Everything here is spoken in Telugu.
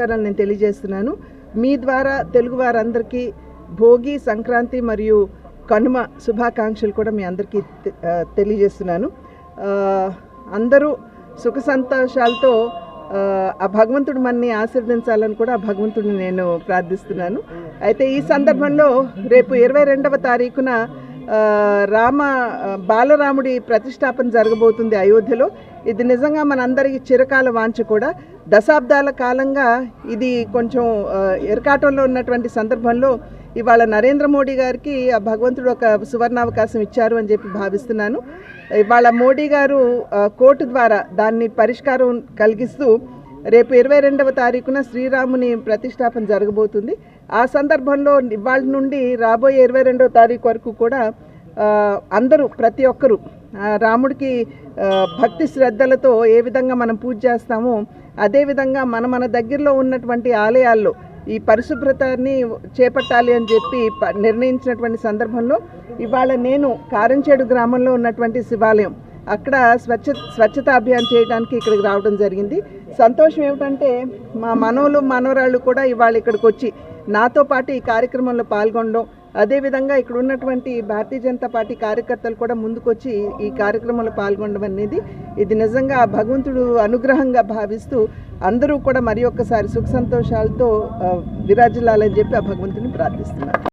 నమస్కారాలు నేను తెలియజేస్తున్నాను. మీ ద్వారా తెలుగు వారందరికీ భోగి, సంక్రాంతి మరియు కనుమ శుభాకాంక్షలు కూడా మీ అందరికీ తెలియజేస్తున్నాను. అందరూ సుఖ సంతోషాలతో ఆ భగవంతుడు మనని ఆశీర్వదించాలని కూడా ఆ భగవంతుడిని నేను ప్రార్థిస్తున్నాను. అయితే ఈ సందర్భంలో రేపు 22వ తారీఖున బాలరాముడి ప్రతిష్టాపన జరగబోతుంది అయోధ్యలో. ఇది నిజంగా మనందరికీ చిరకాల వాంఛ కూడా. దశాబ్దాల కాలంగా ఇది కొంచెం ఎరకాటంలో ఉన్నటువంటి సందర్భంలో ఇవాళ నరేంద్ర మోడీ గారికి ఆ భగవంతుడు ఒక సువర్ణావకాశం ఇచ్చారు అని చెప్పి భావిస్తున్నాను. ఇవాళ మోడీ గారు కోర్టు ద్వారా దాన్ని పరిష్కారం కలిగిస్తూ రేపు 22వ తారీఖున శ్రీరాముని ప్రతిష్టాపన జరగబోతుంది. ఆ సందర్భంలో ఇవాళ నుండి రాబోయే 22వ తారీఖు వరకు కూడా అందరూ ప్రతి ఒక్కరూ రాముడికి భక్తి శ్రద్ధలతో ఏ విధంగా మనం పూజ చేస్తామో అదేవిధంగా మన దగ్గరలో ఉన్నటువంటి ఆలయాల్లో ఈ పరిశుభ్రతని చేపట్టాలి అని చెప్పి నిర్ణయించినటువంటి సందర్భంలో ఇవాళ నేను కారంచేడు గ్రామంలో ఉన్నటువంటి శివాలయం అక్కడ స్వచ్ఛతా అభియాన్ చేయడానికి ఇక్కడికి రావడం జరిగింది. సంతోషం ఏమిటంటే మా మనవరాళ్ళు కూడా ఇవాళ ఇక్కడికి వచ్చి నాతో పాటు ఈ కార్యక్రమంలో పాల్గొనడం, అదేవిధంగా ఇక్కడ ఉన్నటువంటి భారతీయ జనతా పార్టీ కార్యకర్తలు కూడా ముందుకొచ్చి ఈ కార్యక్రమంలో పాల్గొనడం అనేది ఇది నిజంగా భగవంతుడు అనుగ్రహంగా భావిస్తూ అందరూ కూడా మరి ఒక్కసారి సుఖ సంతోషాలతో విరాజిల్లాలని చెప్పి ఆ భగవంతుని ప్రార్థిస్తున్నారు.